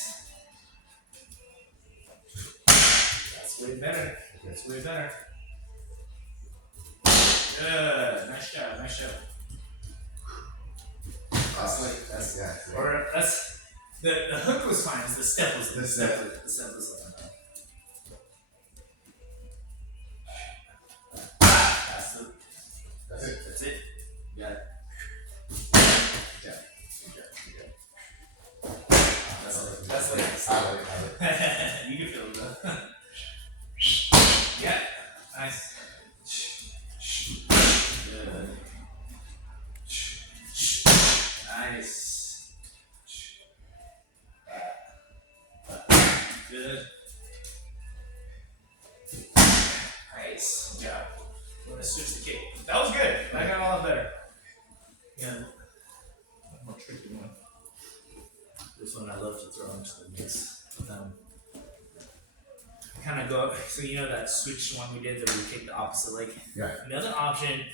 That's way better. Good. Nice job. The hook was fine. The step was The step. That's it. You got it. Good job. That's like you can feel it though. Yeah. Nice. Good. Nice. Good. Yeah. One more tricky one. This one I love to throw into the mix. Kind of go. So you know that switch one we did that we take the opposite leg. Yeah. Another option,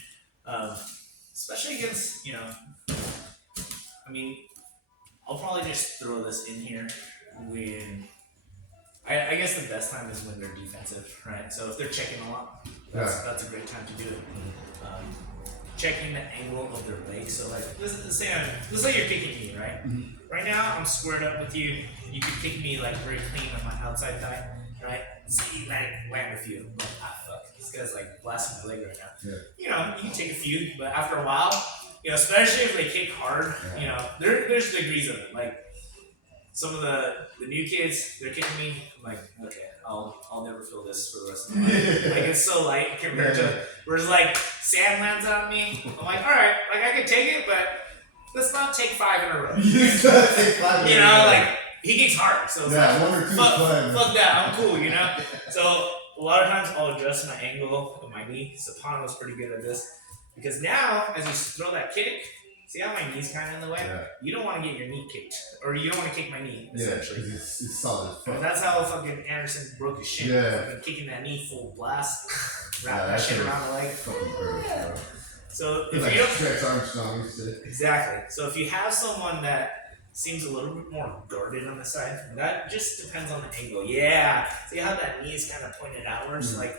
especially against I mean, I'll probably just throw this in here when. I guess the best time is when they're defensive, right? So if they're checking a lot, that's a great time to do it. Checking the angle of their legs. So like, let's say you're kicking me, right? Mm-hmm. Right now I'm squared up with you. You can kick me like very clean on my outside thigh, right? See, like land a few. Like, fuck, this guy's like blasting my leg right now. Yeah. You know, you can take a few, but after a while, especially if they kick hard, there's degrees of it. Like some of the new kids, they're kicking me. I'm like, okay, I'll never feel this for the rest of my life. Like it's so light compared to whereas like sand lands on me. I'm like, all right, like I could take it, but let's not take 5 in a row. Like he kicks hard, so it's like, 1 or 2 fuck that, I'm cool, So a lot of times I'll adjust my angle of my knee. Sapano's pretty good at this because now as you throw that kick. See how my knee's kind of in the way? Yeah. You don't want to get your knee kicked. Or you don't want to kick my knee, essentially. Yeah, it's solid. That's how fucking Anderson broke his shin. Yeah. Fucking kicking that knee full blast. Wrap that shit around the leg. Fucking hurts, bro. So if like you don't... Stretch Armstrong shit. Exactly. So if you have someone that seems a little bit more guarded on the side, that just depends on the angle. Yeah. See how that knee is kind of pointed outwards? Mm-hmm. Like,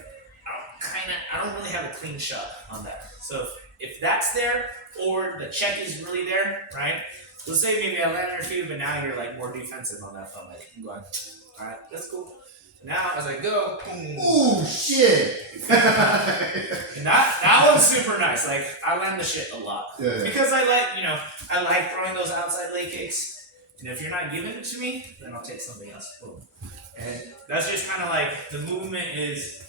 I don't really have a clean shot on that. So if that's there, or the check is really there, right? Let's say maybe I land your feet, but now you're like more defensive on that front leg. I'm going, all right, that's cool. Now as I go, boom. Ooh, shit. And that one's super nice. Like I land the shit a lot because I like throwing those outside leg kicks. And if you're not giving it to me, then I'll take something else. Boom. And that's just kind of like the movement is.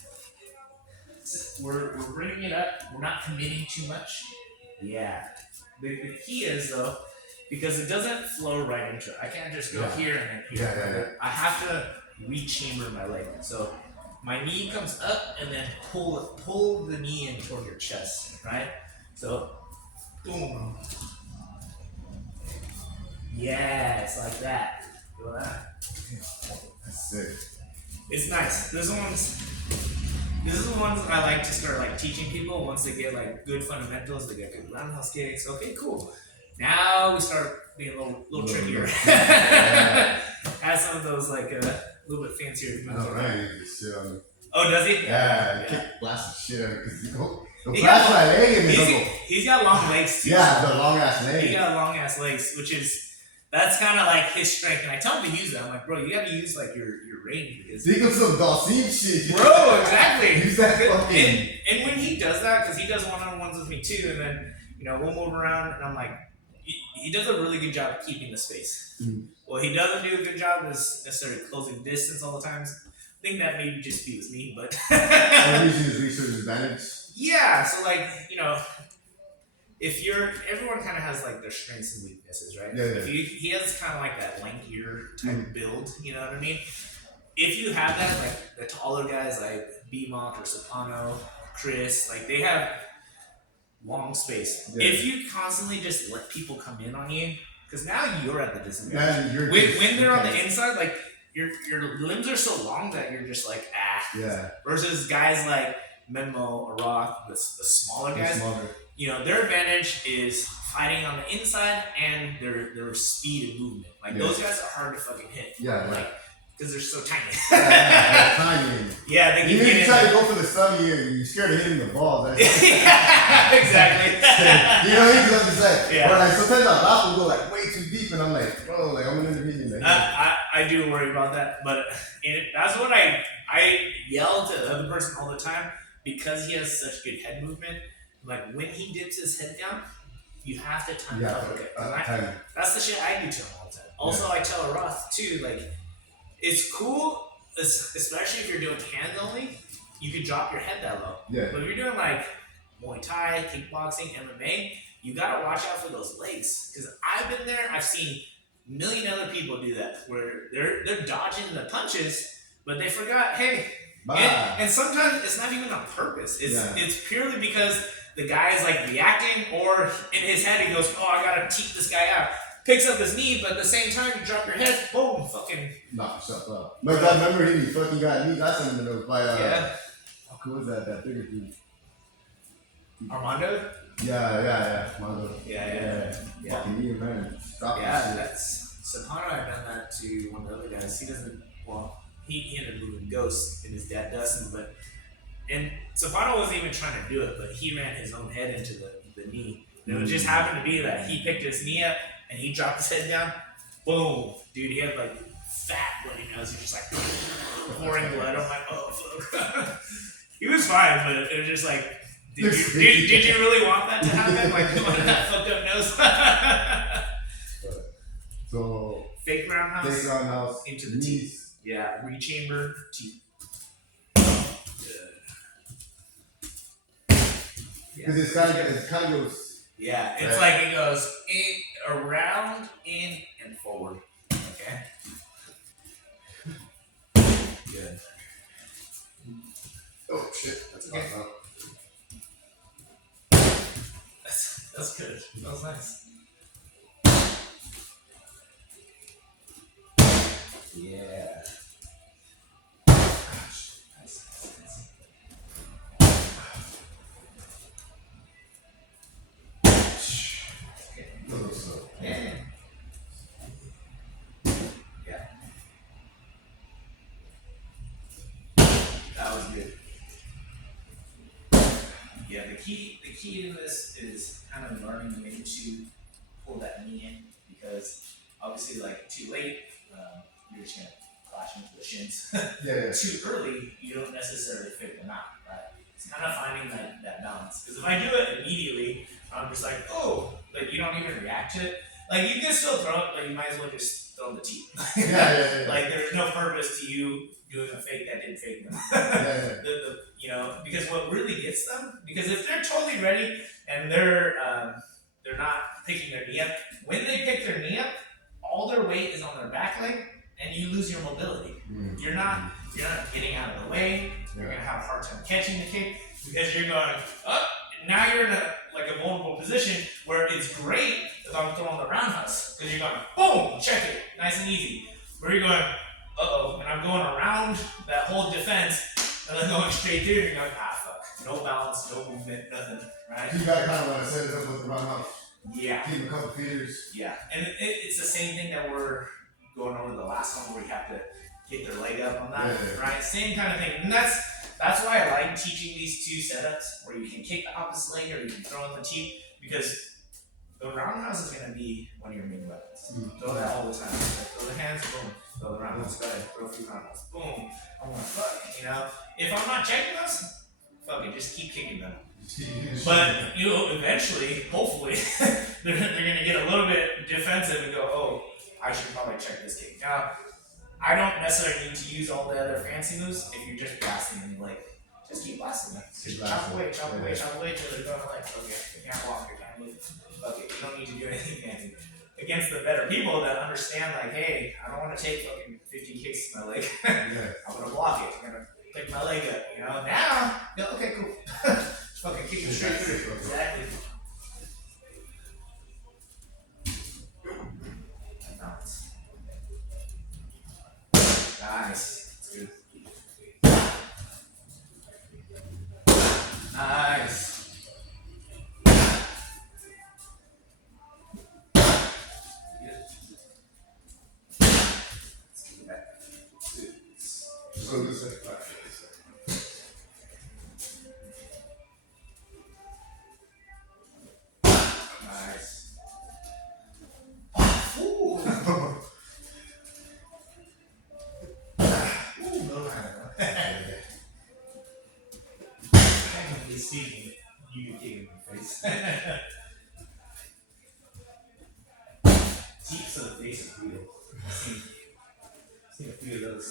We're bringing it up. We're not committing too much. Yeah. The key is though, because it doesn't flow right into it. I can't just go here and then here. I have to rechamber my leg. So my knee comes up and then pull the knee in toward your chest, right? So boom. Yeah, it's like that. Feel that? That's sick. It's nice. This is the ones I like to start like teaching people once they get like good fundamentals, they get good roundhouse kicks. Okay, cool. Now we start being a little trickier. Add some of those like a little bit fancier. Oh, right. Shit on me. Oh, does he? Yeah, kick blast the shit out of me because you blast my leg and he's got long legs too. Yeah, the long ass legs. He got long ass legs, that's kind of like his strength, and I tell him to use that. I'm like, bro, you gotta use like your range. Think of some Dawson shit. Bro, exactly. Use that fucking. And when he does that, because he does one-on-ones with me too, and then we'll move around, and I'm like, he does a really good job of keeping the space. Mm. Well, he doesn't do a good job is necessarily closing distance all the times. I think that maybe just be with me, but. Using his research advantage. Yeah, so like everyone kind of has like their strengths and weaknesses, right? Yeah. If he has kind of like that lankier type build, you know what I mean? If you have that, like the taller guys like B-Monk or Sapano, Chris, like they have long space. Yeah. If you constantly just let people come in on you, because now you're at the disadvantage. Yeah, when they're on the inside, like your limbs are so long that you're just like Yeah. Versus guys like Memo, Aroth, the smaller guys. Their advantage is fighting on the inside and their speed and movement. Like those guys are hard to fucking hit. Yeah. Like because they're so tiny. Tiny. Yeah, they can get in. You try to go for the sub, you're scared of hitting the ball. Yeah, exactly. He's on the side. Yeah. Or like sometimes our laugh will go like way too deep, and I'm like, bro, like I'm gonna intervene in that. I do worry about that, but that's what I yell to the other person all the time because he has such good head movement. Like when he dips his head down, you have to time it up. Okay. That's the shit I do to him all the time. Also, I tell Roth too, like. It's cool, especially if you're doing hands only, you could drop your head that low. Yeah. But if you're doing like Muay Thai, kickboxing, MMA, you gotta watch out for those legs. Because I've been there, I've seen a million other people do that, where they're dodging the punches, but they forgot, hey, and sometimes it's not even on purpose. It's purely because the guy is like reacting, or in his head he goes, "Oh, I gotta teep this guy out." Picks up his knee, but at the same time you drop your head, boom, fucking knock yourself out. But I remember he fucking got knee last time it was by yeah. Who was that? That bigger dude. Armando? Yeah. Armando. Yeah. Fucking knee, man. Stop yeah, that's Sapano had done that to one of the other guys. He doesn't. Well, he ended up moving Ghost, and his dad doesn't. But and Sapano wasn't even trying to do it, but he ran his own head into the knee. And it just happened to be that he picked his knee up and he dropped his head down. Boom, dude! He had like fat bloody nose. He was just like pouring blood. I'm like, oh fuck. He was fine, but it was just like. Did you really want that to happen? Like, you wanted that fucked up nose? So fake roundhouse into the teeth. Yeah, rechamber teeth. Because it kind of goes. Yeah, it's like it goes around, in, and forward. Okay. Good. Oh shit! That's okay. That's good. That was nice. Yeah. Nice. Okay. Yeah. Yeah. That was good. Yeah, the key to this is kind of learning when to pull that knee in, because obviously, like, too late, you're just gonna clash into the shins. Yeah. Too early, you don't necessarily fake them out, right? It's kind of finding that balance. Because if I do it immediately, I'm just like, oh, like you don't even react to it. Like you can still throw it, but you might as well just throw the teeth. Yeah. Like there's no purpose to you doing a fake that didn't fake them. You know, because what really gets them, because if they're totally ready and they're not picking their knee up, when they pick their knee up, all their weight is on their back leg, and you lose your mobility. You're not getting out of the way. You're gonna have a hard time catching the kick because you're going up. Now you're in a vulnerable position where it's great if I'm throwing the roundhouse because you're going boom, check it, nice and easy. Where you're going, and I'm going around that whole defense. And then going straight through, you're going, fuck. No balance, no movement, nothing, right? You gotta kind of want to set it up with the roundhouse. Yeah. Keep a couple feeders. Yeah. And it's the same thing that we're going over the last one where we have to get their leg up on that, right? Same kind of thing. And that's why I like teaching these two setups where you can kick the opposite leg or you can throw in the teeth, because the roundhouse is going to be one of your main weapons. Throw that all the time. Throw the hands, boom. Throw the roundhouse, go ahead. Throw a few roundhouse, boom. I'm like, fuck, you know? If I'm not checking those, fuck it, just keep kicking them. But eventually, hopefully, they're gonna get a little bit defensive and go, oh, I should probably check this kick. Now, I don't necessarily need to use all the other fancy moves if you're just blasting them. Like, just keep blasting them. Just chop away till they're going like, okay, you can't walk, you can't move. Okay, you don't need to do anything fancy. Against the better people that understand, like, hey, I don't want to take fucking 50 kicks to my leg. I'm gonna block it. I'm gonna pick my leg up. You know, now, okay, cool. Just fucking kick it straight through. Exactly. Nice. That's good. Nice. So this is nice. Ooh. Technically speaking, you can kick him in the face. Teeps of the face of real. See a few of those.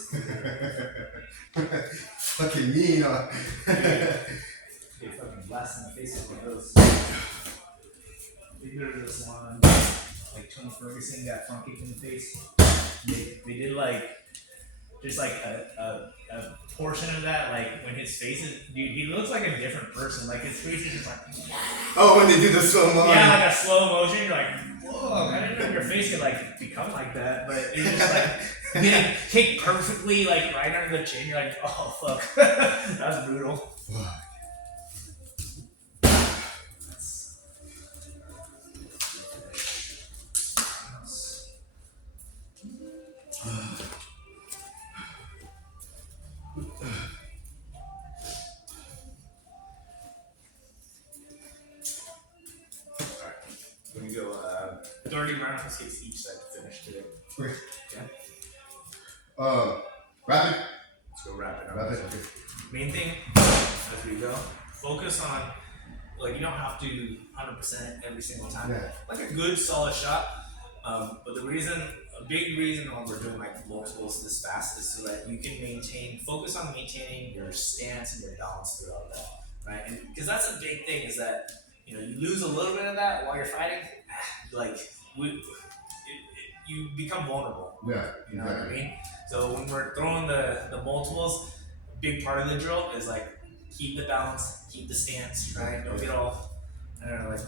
fucking mean, huh? They fucking blast in the face of one of those. There was one, like Tony Ferguson got front kicked in the face. They did like just like a portion of that, like when his face is, dude, he looks like a different person. Like his face is just like, oh, when they do the slow motion. yeah, like a slow motion. You're like, whoa, I didn't know your face could like become like that, but it's just like getting kicked perfectly, like right under the chin. You're like, oh fuck, that's brutal. Fuck. Let me go 30 rounds hits each side to finish today. Okay. Yeah. Rapid. Let's go rapid. Rapid. Okay. Main thing as we go, focus on, like, you don't have to 100% every single time. Yeah. Like a good solid shot. But the reason, a big reason why we're doing like multiples this fast is so that you can focus on maintaining your stance and your balance throughout that, right? And because that's a big thing, is that, you know, you lose a little bit of that while you're fighting, like you become vulnerable. Yeah. You know what I mean? So when we're throwing the multiples, a big part of the drill is like keep the balance, keep the stance, right? Don't get all, I don't know, like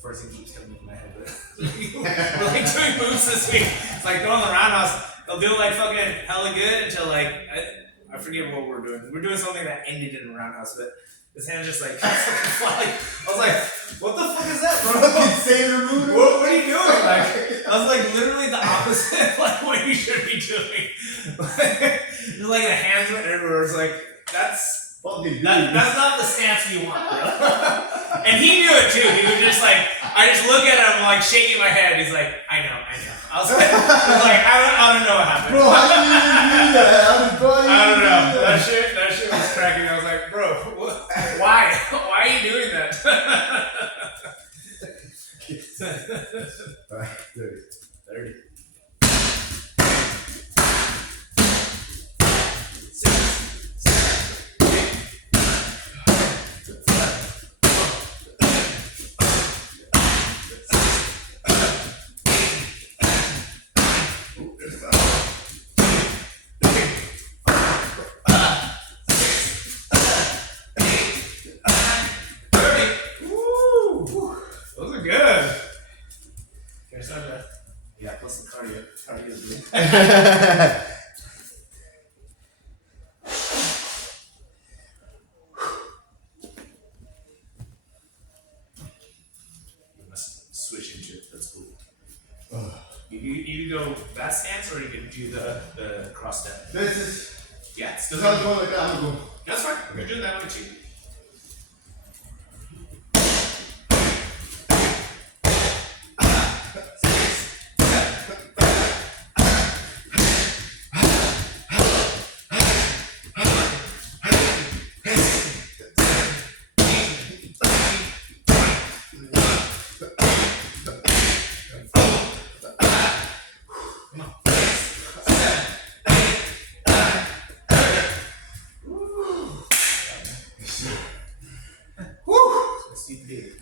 first thing keeps coming into my head, but we're like doing moves this week. It's like throwing the roundhouse. They'll do like fucking hella good until like I forget what we're doing. We're doing something that ended in a roundhouse, but his hand's just like flying. I was like, what the fuck is that, bro? What are you doing? Like, I was like literally the opposite of like what you should be doing. Just like the hands went everywhere. It's like that's not the stance we want, bro. And he knew it too. He was just like, I just look at him like shaking my head. He's like, I know. I was like, I don't know what happened. Bro, how did you even do that? I don't know. That shit was cracking. I was like, bro, why? Why are you doing that? Alright, 30. Those are good. Yeah, plus the cardio. Cardio's good. You must switch into it. That's cool. You go that stance, or you can do the cross step. This is. Yeah, it's still This is going like that. I'm going. That's fine. We're doing that one too. Woo! Let's see big.